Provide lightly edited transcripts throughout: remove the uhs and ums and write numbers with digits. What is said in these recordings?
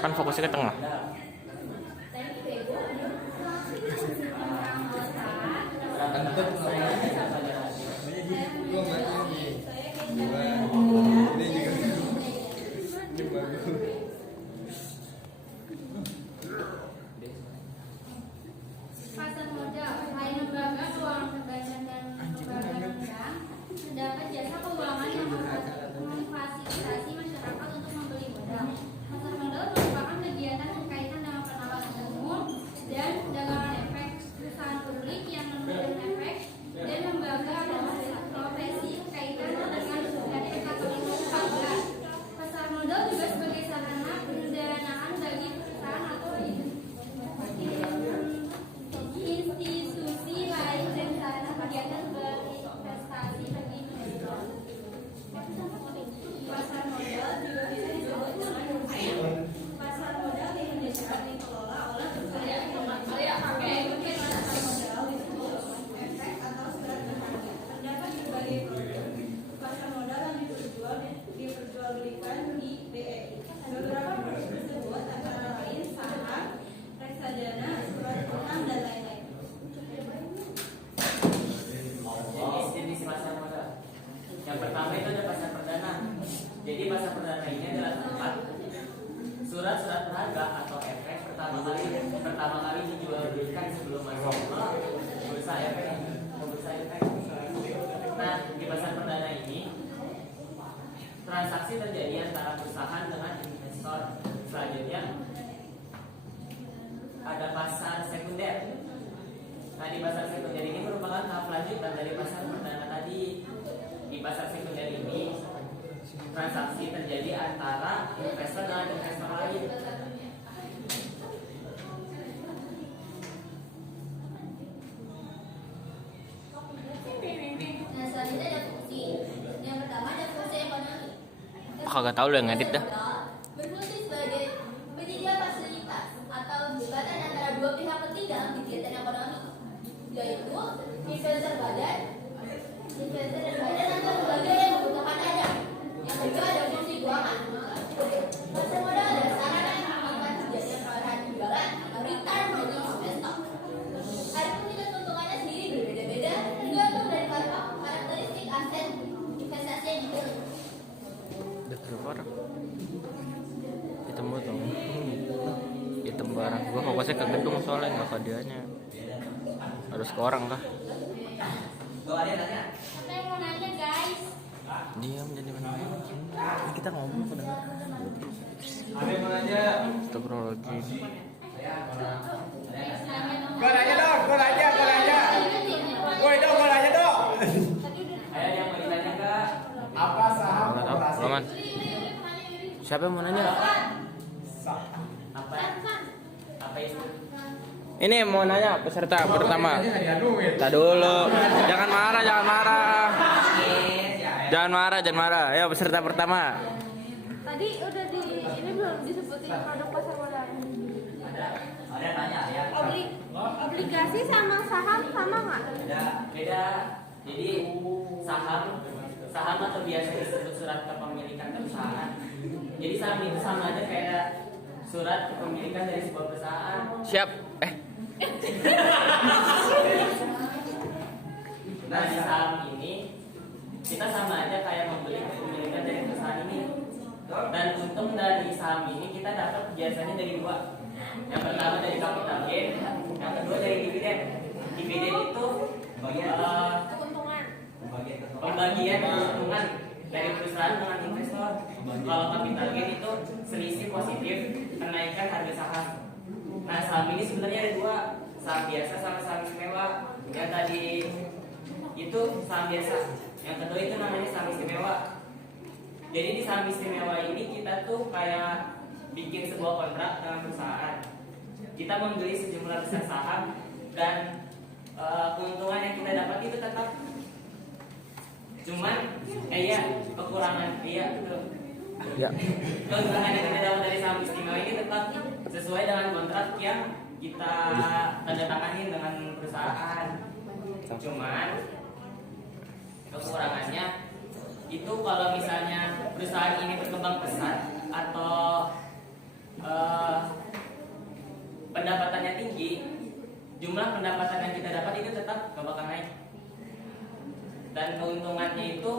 Kan fokusnya ke tengah. Pasar modal, selain lembaga keuangan perbankan dan lembaga bank, terdapat jasa keuangan yang memfasilitasi masyarakat untuk membeli modal. Pasar modal merupakan kegiatan berkaitan dengan penawaran umum dan dagangan efek perusahaan publik yang memberikan efek dan lembaga profesi berkaitan dengan dari kategori lembaga. Pasar modal juga sebagai sarana pendanaan bagi perusahaan atau institusi lain dan sarana kegiatan berinvestasi bagi investor. Pasar modal juga bisa disebut dengan pasar modal di Indonesia dikelola oleh perusahaan efek atau surat berharga. Terdapat berbagai produk pasar modal yang diperjualbelikan di BEI. Beberapa produk tersebut antara lain saham, reksadana, surat utang dan lain-lain. Jenis pasar modal. Yang pertama itu ada pasar perdana. Jadi pasar perdana ini adalah tempat surat-surat berharga atau efek pertama kali dijual belikan sebelum masuk ke bursa efek. Nah, di pasar perdana ini transaksi terjadi antara perusahaan dengan investor. Selanjutnya ada pasar sekunder. Nah, di pasar sekunder ini merupakan tahap lanjutan dari pasar perdana tadi. Di pasar sekunder ini transaksi terjadi antara investor dengan investor lain. Nah, selanjutnya ada fungsi. Yang pertama ada fungsi ekonomi. Kagak tahu lu yang ngedit dah. Berfungsi sebagai penyedia fasilitas atau jembatan antara dua pihak penting dalam kegiatan ekonomi, yaitu investor dan badan atau lembaga yang membutuhkan dana. Yang kedua ada fungsi keuangan. Pasar modal adalah sarana yang melakukan terjadinya perolehan imbalan atau return bagi investor. Adapun tingkat keuntungannya sendiri berbeda-beda tergantung dari karakteristik aset investasi yang dipilih. Betul orang. Hitam tuh. Hitam barang. Gua fokusnya ke gedung soalnya nggak ke dianya. Harus ke orang kah? Siapa yang mau nanya, guys? Diam jadi mana? Ini kita ngomong pada. Ada yang mau nanya? Astagfirullahaladzim. Gua nanya dong. Woi dong, gua nanya dong. Ada yang mau ditanya kak? Apa saham Nggak tahu. operasi? Laman. Siapa yang mau nanya? Apa itu? Ini mau nanya peserta pertama. Ini hadiah duit. Tak dulu. Jangan marah. Jangan marah. Ayo peserta pertama. Tadi udah ini belum disebutin produk pasar modal. Ada tanya ya? Obligasi sama saham sama nggak? Beda. Jadi saham atau biasa disebut surat kepemilikan perusahaan. Jadi saham itu sama aja kayak surat kepemilikan dari sebuah perusahaan. Siap. Nah, di saham ini kita sama aja kayak membeli kepemilikan dari perusahaan ini. Dan untung dari saham ini kita dapat biasanya dari dua. Yang pertama dari capital gain, yang kedua dari dividen. Dividen itu Keuntungan. pembagian keuntungan dari perusahaan dengan investor. Kalau capital gain itu selisih positif kenaikan harga saham. Nah, saham ini sebenarnya ada dua, saham biasa sama saham istimewa. Yang tadi itu saham biasa, yang kedua itu namanya saham istimewa. Jadi di saham istimewa ini kita tuh kayak bikin sebuah kontrak dengan perusahaan. Kita membeli sejumlah besar saham dan keuntungan yang kita dapat itu tetap. Cuman kekurangan betul. Ya. Keuntungan yang kita dapat dari saham istimewa ini tetap sesuai dengan kontrak yang kita tanda tangani dengan perusahaan. Cuman kekurangannya itu kalau misalnya perusahaan ini berkembang pesat atau eh, pendapatannya tinggi, jumlah pendapatan yang kita dapat itu tetap gak bakal naik. Dan keuntungannya itu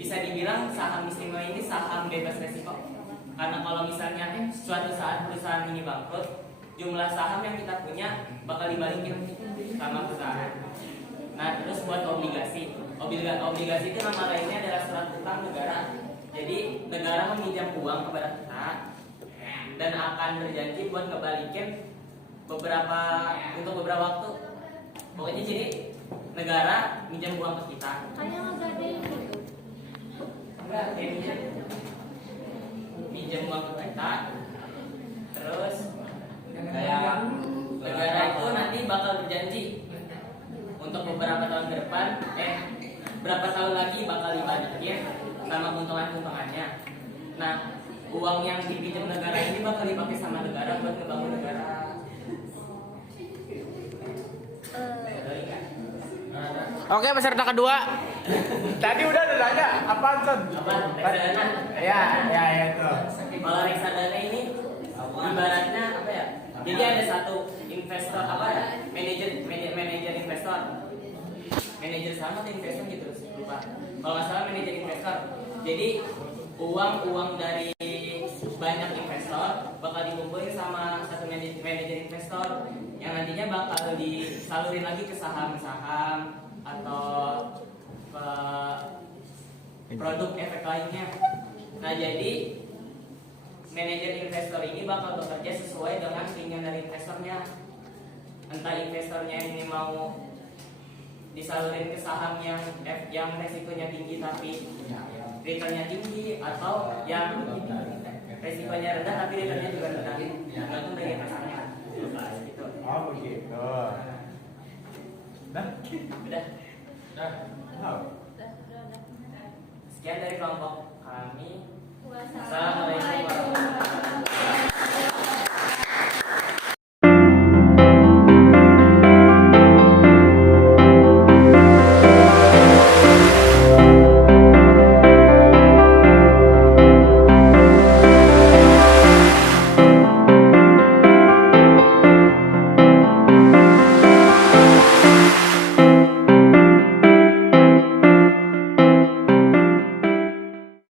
bisa dibilang saham istimewa ini saham bebas resiko. Karena kalau misalnya suatu saat perusahaan ini bangkrut, jumlah saham yang kita punya bakal dibalikin sama perusahaan. Nah, terus buat obligasi. Obligasi itu nama lainnya adalah surat utang negara. Jadi negara meminjam uang kepada kita dan akan berjanji buat ngebalikin untuk beberapa waktu. Pokoknya jadi negara minjam uang ke kita. Kayak ngegadein gitu. Enggak, minjam uang ke kita. Terus kayak negara itu nanti bakal berjanji untuk beberapa tahun ke depan, berapa tahun lagi bakal dibalikin sama keuntungannya. Nah, uang yang dipinjam negara ini bakal dipakai sama negara buat ngebangun negara. Oke, peserta kedua. Tadi udah ada nanya. Apaan, Son? Apa? Reksadana? Ya itu. Kalau reksadana ini ibaratnya apa ya? Jadi ada satu investor apa ya? Manajer investor. Manajer sama atau investor gitu, lupa. Kalau nggak salah manajer investor. Jadi uang dari banyak investor bakal dikumpulin sama satu manajer investor yang nantinya bakal disalurin lagi ke saham-saham atau ke produk efek lainnya. Nah, jadi manajer investor ini bakal bekerja sesuai dengan keinginan dari investornya. Entah investornya ini mau disalurin ke saham yang resikonya tinggi tapi returnnya tinggi, atau yang resikonya rendah tapi returnnya juga rendah. Tergantung dari investornya. Gitu. Oh begitu. Dah? Udah. Tahu. Sekian dari kelompok kami. Wassalamualaikum. Assalamualaikum